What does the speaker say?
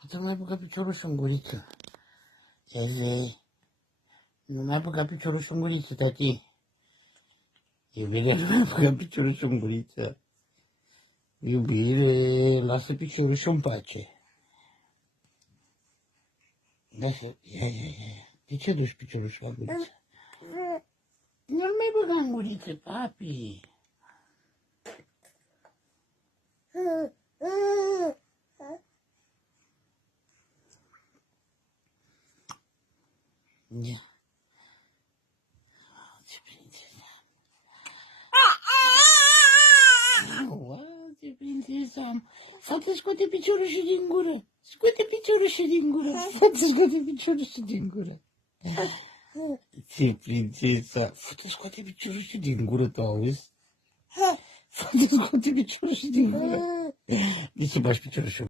Nu mai băga piciorul și în guriță. Eze. Nu mai băga piciorul și în guriță, tati. Iubire, nu mai băga piciorul și în guriță. Iubire, lasă piciorul și în pace. Lasă, ia. De ce duci piciorul și la guriță? Nu-l mai băga în guriță, papi. Ia. Ce prințesa. Ce prințesa. Fată, scoate piciorul și din gură. Scoate piciorul și din gură. Fată, scoate piciorul și din gură. Ce prințesa. Fată, scoate piciorul și din gură, tu auzi? Fată, scoate piciorul și din gură. De ce bași piciorul și